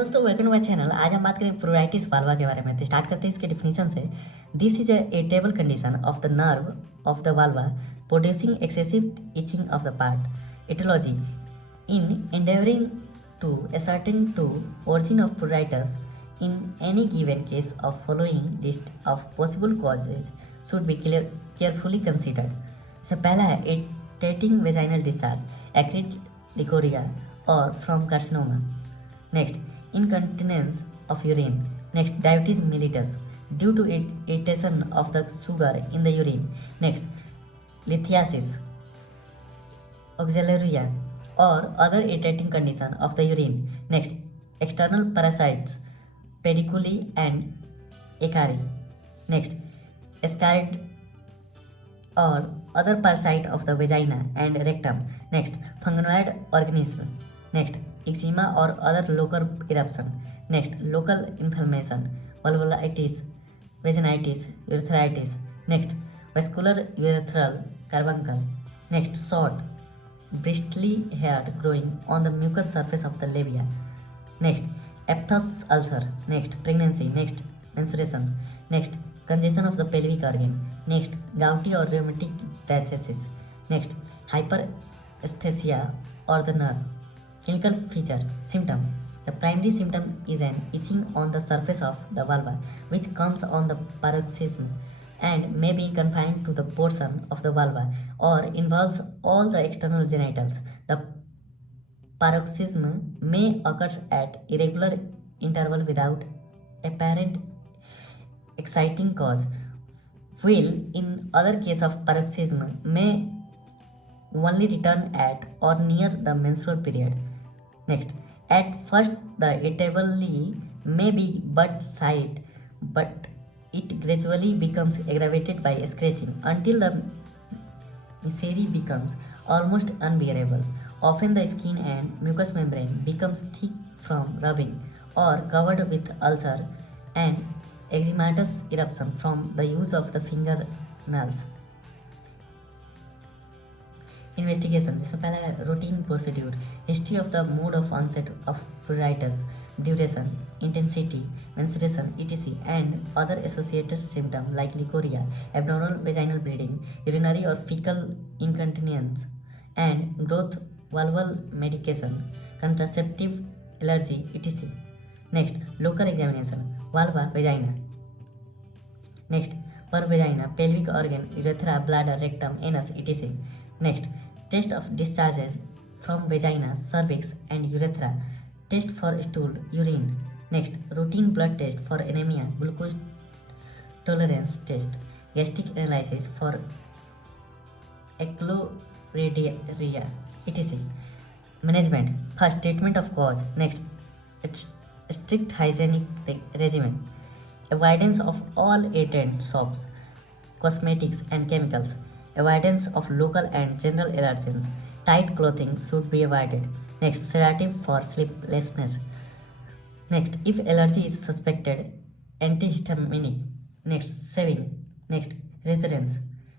दोस्तों, welcome to my channel. आज हम बात करें प्रोराइटिस वाल्वा के बारे में। तो स्टार्ट करते हैं इसके डिफिनीशन से। This is a table condition of the nerve of the vulva producing excessive itching of the part. Aetiology in endeavouring to ascertain to origin of pruritus in any given case of following list of possible causes should be carefully considered। से पहला है irritating vaginal discharge, acrid licoria or from carcinoma। Next, incontinence of urine। Next, diabetes mellitus due to irritation of the sugar in the urine। Next, lithiasis, auxiliaria or other irritating condition of the urine। Next, external parasites, pediculi and acari। Next, Ascarides or other parasite of the vagina and rectum। Next, Fungoid organism। Next, eczema or other local eruption। Next, local inflammation, vulvitis, vaginitis, urethritis। Next, vascular urethral caruncle। Next, short, bristly hair growing on the mucous surface of the labia। Next, aphthous ulcer। Next, pregnancy। Next, menstruation। Next, congestion of the pelvic organ। Next, gouty or rheumatic diathesis। Next, hyperesthesia or the nerve। Clinical feature, symptom. The primary symptom is an itching on the surface of the vulva, which comes on the paroxysm and may be confined to the portion of the vulva or involves all the external genitals. The paroxysm may occur at irregular interval without apparent exciting cause, while in other case of paroxysm may only return at or near the menstrual period। Next, at first the irritability may be but slight, but it gradually becomes aggravated by scratching until the misery becomes almost unbearable। Often the skin and mucous membrane becomes thick from rubbing or covered with ulcer and eczematous eruption from the use of the fingernails। Investigation, जिससे पहला है routine procedure, history of the mode of onset of pruritus, duration, intensity, menstruation, etc. and other associated symptoms like licoria, abnormal vaginal bleeding, urinary or fecal incontinence, and growth, vulval medication, contraceptive allergy, etc. Next, local examination, vulva, vagina। Next, per vagina, pelvic organ, urethra, bladder, rectum, anus, etc. Next, test of discharges from vagina, cervix and urethra, test for stool, urine। Next, routine blood test for anemia, glucose tolerance test, gastric analysis for achlorhydria, etc. Management, first, treatment of cause। Next, strict hygienic regimen, avoidance of all irritant soaps, cosmetics and chemicals, avoidance of local and general allergens, tight clothing should be avoided। Next, sedative for sleeplessness। Next, if allergy is suspected, antihistaminic। Next, saving। Next, residence।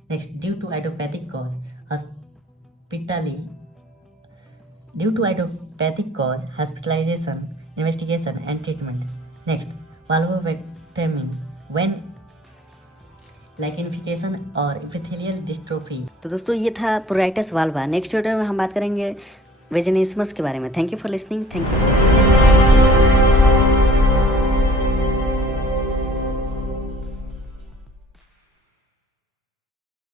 Next, due to idiopathic cause, hospitalization, investigation and treatment। Next, vulvectomy when lichenification और epithelial dystrophy. तो दोस्तों, ये था प्रोराइटस वाल्वा। Next video में हम बात करेंगे वेजिनिस्मस के बारे में। Thank you for listening. Thank you.